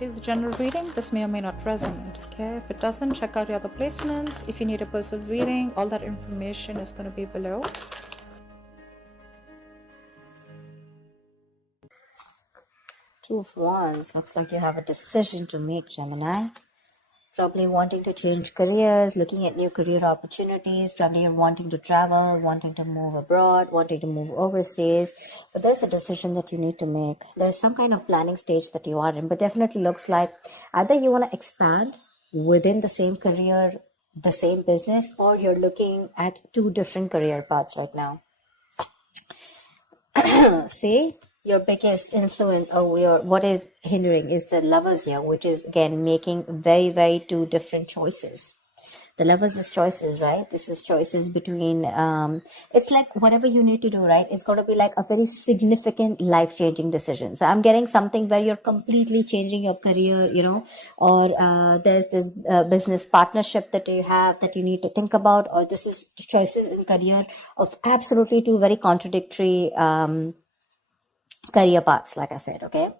It is a general reading. This may or may not resonate. Okay, if it doesn't, check out your other placements. If you need a personal reading, all that information is going to be below. Two of Wands. Looks like you have a decision to make, Gemini. Probably wanting to change careers, looking at new career opportunities. Probably you're wanting to travel, wanting to move abroad, wanting to move overseas. But there's a decision that you need to make. There's some kind of planning stage that you are in, but definitely looks like either you want to expand within the same career, the same business, or you're looking at two different career paths right now. See? Your biggest influence or what is hindering is the Lovers here, which is again making very, very two different choices. The Lovers is choices, right? This is choices between, it's like whatever you need to do, right? It's going to be like a very significant life-changing decision. So I'm getting something where you're completely changing your career, you know, or there's this business partnership that you have that you need to think about, or this is choices in career of absolutely two very contradictory career paths, like I said. Okay,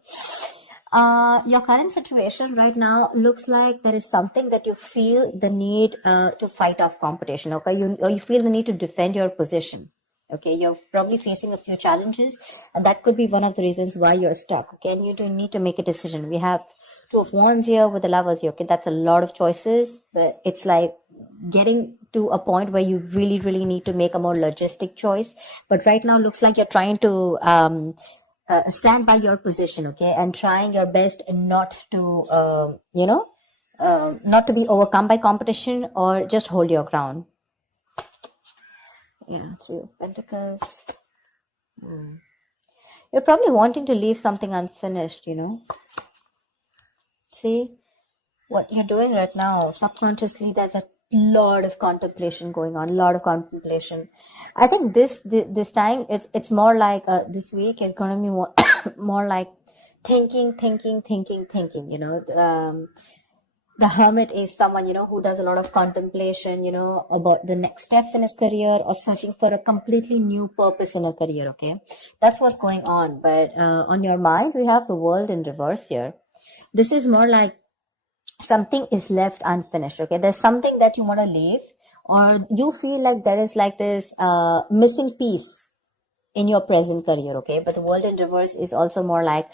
your current situation right now looks like there is something that you feel the need to fight off competition. Okay, you feel the need to defend your position. Okay, you're probably facing a few challenges, and that could be one of the reasons why you're stuck. Okay, and you do need to make a decision. We have Two of Wands here with the Lovers here. Okay, that's a lot of choices, but it's like getting to a point where you really, really need to make a more logistic choice. But right now looks like you're trying to stand by your position, okay, and trying your best not to, not to be overcome by competition, or just hold your ground. Yeah, Three of Pentacles. You're probably wanting to leave something unfinished, you know. See, what you're doing right now, subconsciously, there's a lot of contemplation going on, I think this time it's more like this week is going to be more more like thinking, you know. The Hermit is someone, you know, who does a lot of contemplation, you know, about the next steps in his career, or searching for a completely new purpose in a career. Okay, that's what's going on. But on your mind, we have the World in reverse here. This is more like something is left unfinished. Okay, there's something that you want to leave, or you feel like there is like this missing piece in your present career. Okay, but the World in reverse is also more like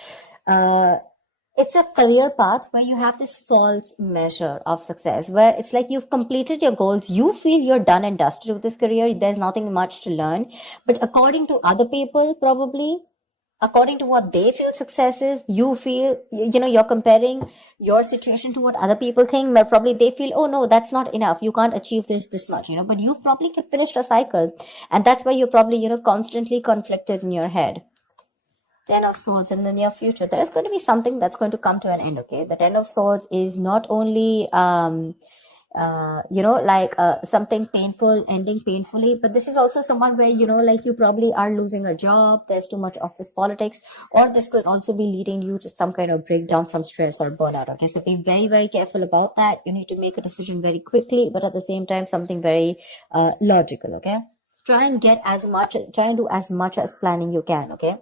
it's a career path where you have this false measure of success, where it's like you've completed your goals, you feel you're done and dusted with this career, there's nothing much to learn. But according to other people, probably according to what they feel success is, you feel, you know, you're comparing your situation to what other people think, but probably they feel, oh no, that's not enough, you can't achieve this much, you know. But you've probably finished a cycle, and that's why you're probably, you know, constantly conflicted in your head. Ten of Swords. In the near future, there is going to be something that's going to come to an end. Okay, the Ten of Swords is not only something painful ending painfully, but this is also someone where, you know, like you probably are losing a job, there's too much office politics, or this could also be leading you to some kind of breakdown from stress or burnout. Okay, so be very, very careful about that. You need to make a decision very quickly, but at the same time something very logical. Okay, try and do as much as planning you can. Okay.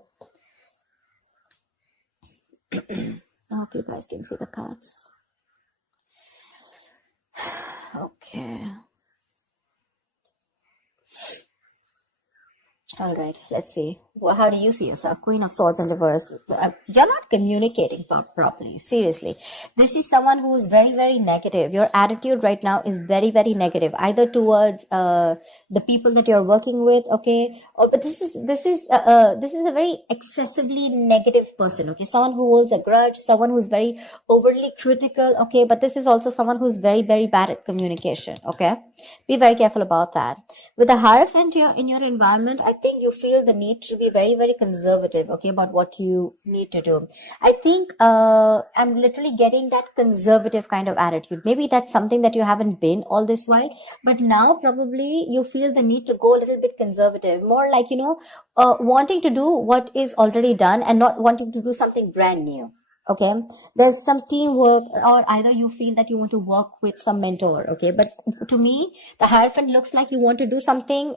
I hope you guys can see the cards. Okay. All right, let's see. Well, how do you see yourself? Queen of Swords in reverse. You're not communicating properly. Seriously. This is someone who is very, very negative. Your attitude right now is very, very negative, either towards the people that you're working with, okay? But this is a very excessively negative person, okay? Someone who holds a grudge, someone who's very overly critical, okay? But this is also someone who's very, very bad at communication, okay? Be very careful about that. With the Hierophant here in your environment, I think you feel the need to be very, very conservative, okay, about what you need to do. I think I'm literally getting that conservative kind of attitude. Maybe that's something that you haven't been all this while, but now probably you feel the need to go a little bit conservative, more like, you know, wanting to do what is already done and not wanting to do something brand new. Okay, there's some teamwork, or either you feel that you want to work with some mentor. Okay, but to me, the Hierophant looks like you want to do something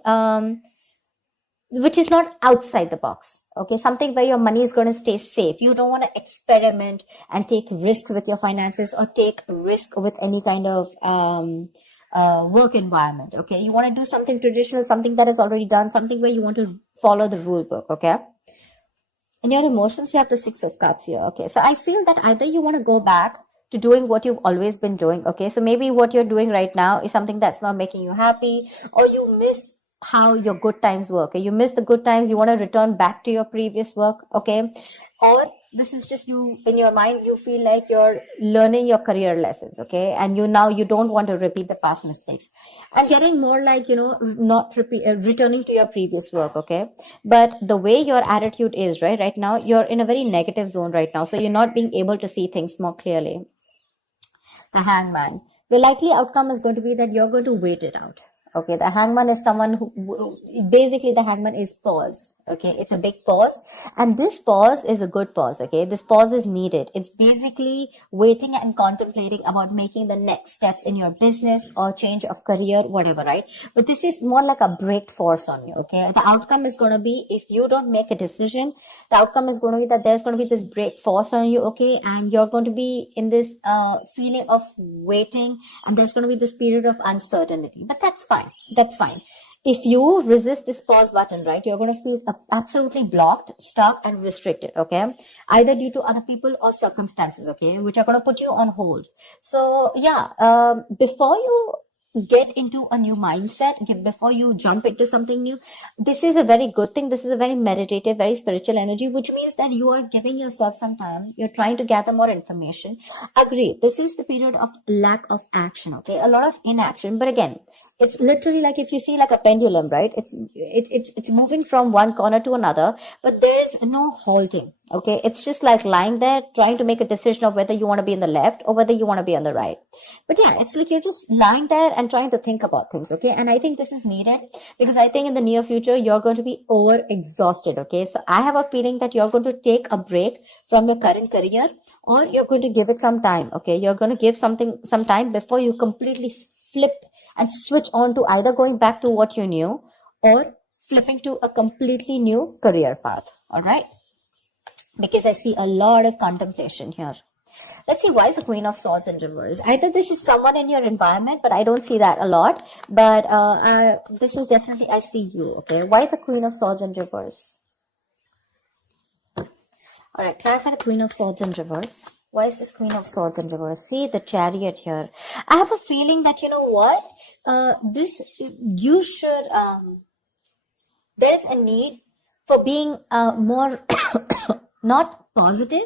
which is not outside the box. Okay, something where your money is going to stay safe. You don't want to experiment and take risks with your finances or take risk with any kind of work environment. Okay, you want to do something traditional, something that is already done, something where you want to follow the rule book. Okay. In your emotions, you have the Six of Cups here. Okay, so I feel that either you want to go back to doing what you've always been doing. Okay, so maybe what you're doing right now is something that's not making you happy, or you miss how your good times work. Okay, you miss the good times, you want to return back to your previous work. Okay, or this is just you in your mind, you feel like you're learning your career lessons. Okay, and you don't want to repeat the past mistakes. I'm getting more like, not returning to your previous work. Okay, but the way your attitude is right now, you're in a very negative zone right now, so you're not being able to see things more clearly. The Hangman. The likely outcome is going to be that you're going to wait it out. Okay, the Hangman is someone who basically, the Hangman is pause. Okay, it's a big pause, and this pause is a good pause. Okay, this pause is needed. It's basically waiting and contemplating about making the next steps in your business or change of career, whatever, right? But this is more like a break force on you. Okay, the outcome is going to be, if you don't make a decision, the outcome is going to be that there's going to be this break force on you. Okay, and you're going to be in this feeling of waiting, and there's going to be this period of uncertainty. But that's fine. That's fine. If you resist this pause button, right, you're going to feel absolutely blocked, stuck, and restricted. Okay, either due to other people or circumstances. Okay, which are going to put you on hold. So yeah, before you get into a new mindset, before you jump into something new, this is a very good thing. This is a very meditative, very spiritual energy, which means that you are giving yourself some time. You're trying to gather more information. Agree, this is the period of lack of action. Okay, a lot of inaction. But again, it's literally like, if you see like a pendulum, right? It's moving from one corner to another, but there is no halting. Okay, it's just like lying there trying to make a decision of whether you want to be in the left or whether you want to be on the right. But yeah, it's like you're just lying there and trying to think about things. Okay, and I think this is needed, because I think in the near future you're going to be over exhausted. Okay, so I have a feeling that you're going to take a break from your current career, or you're going to give it some time. Okay, you're going to give something some time before you completely flip and switch on to either going back to what you knew or flipping to a completely new career path. All right, because I see a lot of contemplation here. Let's see, why is the Queen of Swords in reverse? Either this is someone in your environment, but I don't see that a lot. But this is definitely, I see you. Okay, why is the Queen of Swords in reverse? All right, clarify the Queen of Swords in reverse. Why is this Queen of Swords in reverse? See the Chariot here. I have a feeling that, you know what, you should, there is a need for being more not positive,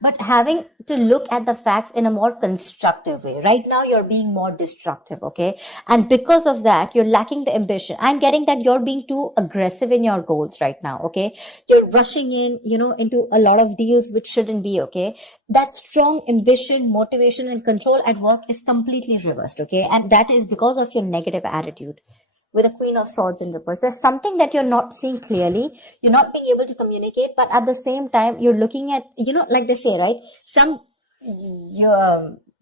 but having to look at the facts in a more constructive way. Right now, you're being more destructive, okay? And because of that, you're lacking the ambition. I'm getting that you're being too aggressive in your goals right now, okay? You're rushing in, into a lot of deals which shouldn't be, okay? That strong ambition, motivation, and control at work is completely reversed, okay? And that is because of your negative attitude. With a Queen of Swords in reverse, there's something that you're not seeing clearly. You're not being able to communicate, but at the same time, you're looking at, like they say, right?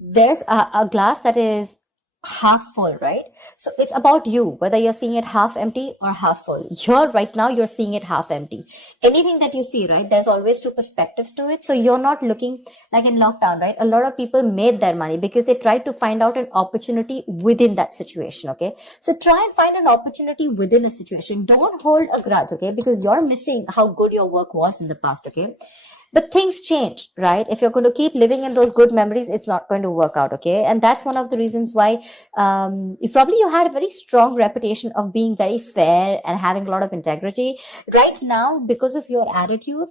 There's a glass that is half full, right? So it's about you, whether you're seeing it half empty or half full. Right now, you're seeing it half empty. Anything that you see, right? There's always two perspectives to it. So you're not looking like in lockdown, right? A lot of people made their money because they tried to find out an opportunity within that situation, okay? So try and find an opportunity within a situation. Don't hold a grudge, okay? Because you're missing how good your work was in the past, okay? But things change, right? If you're going to keep living in those good memories, it's not going to work out, okay? And that's one of the reasons why you had a very strong reputation of being very fair and having a lot of integrity. Right now, because of your attitude,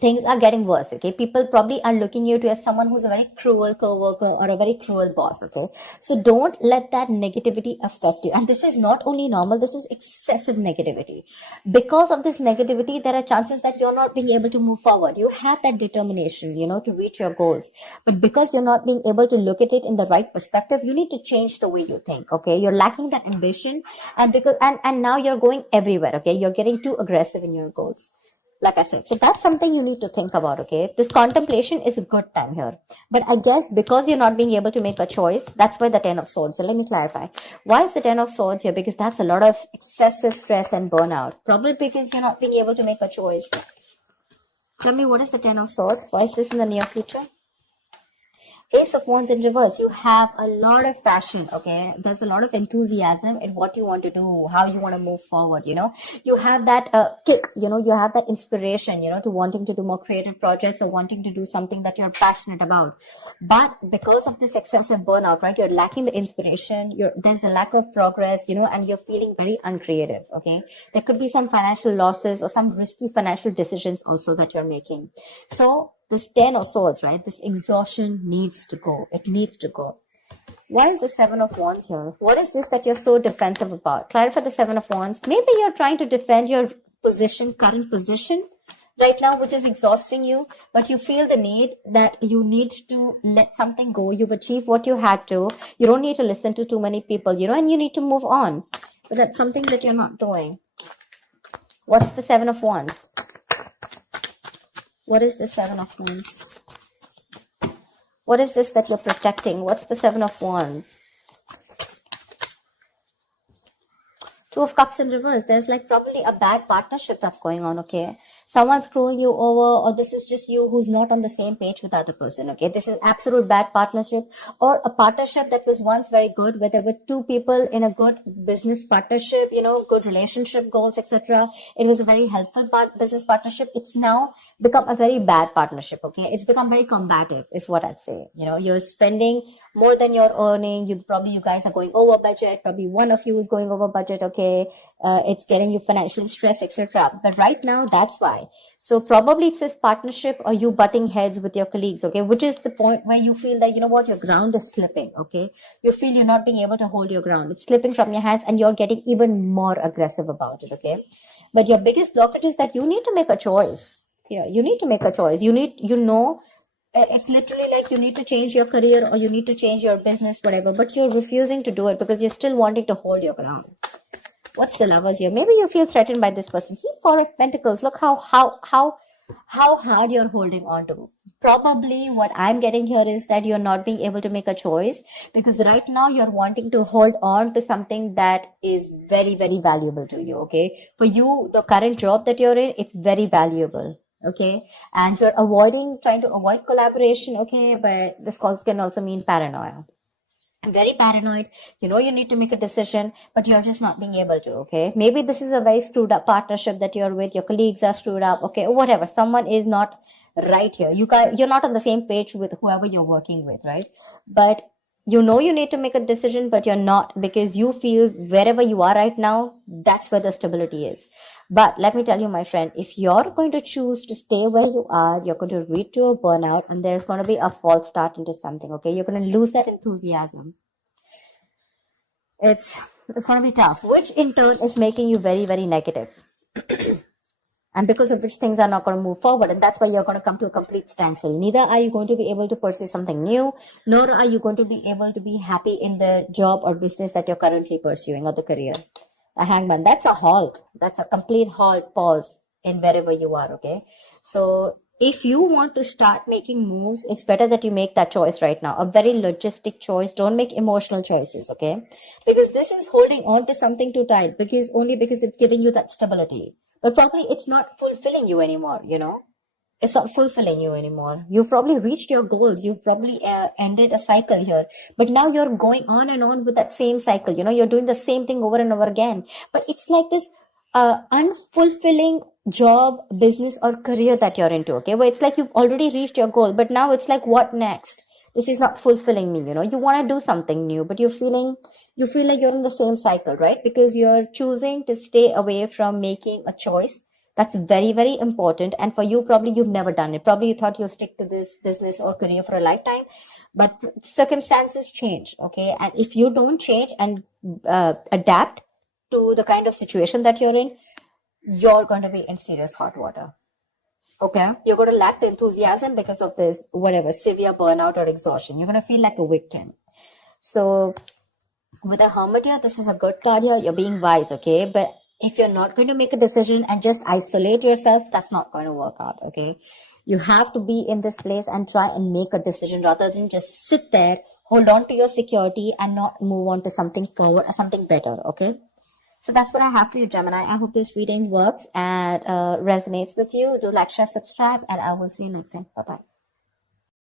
things are getting worse, okay? People probably are looking you to as someone who's a very cruel coworker or a very cruel boss, okay? So don't let that negativity affect you. And this is not only normal, this is excessive negativity. Because of this negativity, there are chances that you're not being able to move forward. You have that determination, to reach your goals. But because you're not being able to look at it in the right perspective, you need to change the way you think, okay? You're lacking that ambition, and now you're going everywhere, okay? You're getting too aggressive in your goals. like I said. So that's something you need to think about, okay? This contemplation is a good time here. But I guess because you're not being able to make a choice, that's why the Ten of Swords. So let me clarify. Why is the Ten of Swords here? Because that's a lot of excessive stress and burnout. Probably because you're not being able to make a choice. Tell me, what is the Ten of Swords? Why is this in the near future? Ace of Wands in reverse. You have a lot of passion, okay? There's a lot of enthusiasm in what you want to do, how you want to move forward, you know? You have that kick, you know? You have that inspiration, you know, to wanting to do more creative projects or wanting to do something that you're passionate about. But because of this excessive burnout, right? You're lacking the inspiration. There's a lack of progress, you know, and you're feeling very uncreative, okay? There could be some financial losses or some risky financial decisions also that you're making. So, this Ten of Swords, right? This exhaustion needs to go. It needs to go. Why is the Seven of Wands here? What is this that you're so defensive about? Clarify the Seven of Wands. Maybe you're trying to defend your position, current position right now, which is exhausting you, but you feel the need that you need to let something go. You've achieved what you had to. You don't need to listen to too many people, you know, and you need to move on. But that's something that you're not doing. What's the Seven of Wands? What is the Seven of Wands? What is this that you're protecting? What's the Seven of Wands? Two of Cups in reverse. There's like probably a bad partnership that's going on, okay? Someone's screwing you over, or this is just you who's not on the same page with the other person, okay? This is absolute bad partnership, or a partnership that was once very good, where there were two people in a good business partnership, you know, good relationship goals, etc. It was a very helpful business partnership. It's now become a very bad partnership, okay? It's become very combative, is what I'd say. You know, you're spending more than you're earning. You guys are going over budget. Probably one of you is going over budget, okay? It's getting you financial stress, etc. But right now, that's why. So probably it says partnership or you butting heads with your colleagues, okay? Which is the point where you feel that, you know what, your ground is slipping, okay? You feel you're not being able to hold your ground. It's slipping from your hands and you're getting even more aggressive about it, okay? But your biggest blockage is that you need to make a choice. Yeah, you need to make a choice. It's literally like you need to change your career or you need to change your business, whatever, but you're refusing to do it because you're still wanting to hold your ground. What's the Lovers here? Maybe you feel threatened by this person. See, Four of Pentacles. Look how hard you're holding on to. Probably what I'm getting here is that you're not being able to make a choice because right now you're wanting to hold on to something that is very, very valuable to you, okay? For you, the current job that you're in, it's very valuable, okay? And you're trying to avoid collaboration, okay? But this can also mean paranoia. Very paranoid, you know you need to make a decision, but you're just not being able to, okay? Maybe this is a very screwed up partnership that you're with, your colleagues are screwed up, okay? Whatever, someone is not right here. You're not on the same page with whoever you're working with, right? But you know you need to make a decision, but you're not because you feel wherever you are right now, that's where the stability is. But let me tell you, my friend, if you're going to choose to stay where you are, you're going to lead to a burnout and there's going to be a false start into something, okay? You're going to lose that enthusiasm. It's going to be tough, which in turn is making you very, very negative. And because of which things are not going to move forward. And that's why you're going to come to a complete standstill. Neither are you going to be able to pursue something new, nor are you going to be able to be happy in the job or business that you're currently pursuing or the career. The Hangman, that's a halt. That's a complete halt, pause in wherever you are, okay? So if you want to start making moves, it's better that you make that choice right now. A very logistic choice. Don't make emotional choices, okay? Because this is holding on to something too tight because it's giving you that stability. But probably it's not fulfilling you anymore, you know? It's not fulfilling you anymore. You've probably reached your goals. You've probably ended a cycle here. But now you're going on and on with that same cycle. You know, you're doing the same thing over and over again. But it's like this unfulfilling job, business, or career that you're into, okay? Where it's like you've already reached your goal. But now it's like, what next? This is not fulfilling me, you know? You want to do something new, but you feel like you're in the same cycle, right? Because you're choosing to stay away from making a choice. That's very, very important. And for you, probably you've never done it. Probably you thought you'll stick to this business or career for a lifetime, but circumstances change, okay? And if you don't change and adapt to the kind of situation that you're in, you're going to be in serious hot water, okay? You're going to lack the enthusiasm because of this, whatever, severe burnout or exhaustion. You're going to feel like a victim. So with a Hermit here, this is a good card here. You're being wise, okay? But if you're not going to make a decision and just isolate yourself, that's not going to work out, okay? You have to be in this place and try and make a decision rather than just sit there, hold on to your security and not move on to something forward or something better, okay? So that's what I have for you, Gemini. I hope this reading works and resonates with you. Do like, share, subscribe, and I will see you next time. Bye-bye.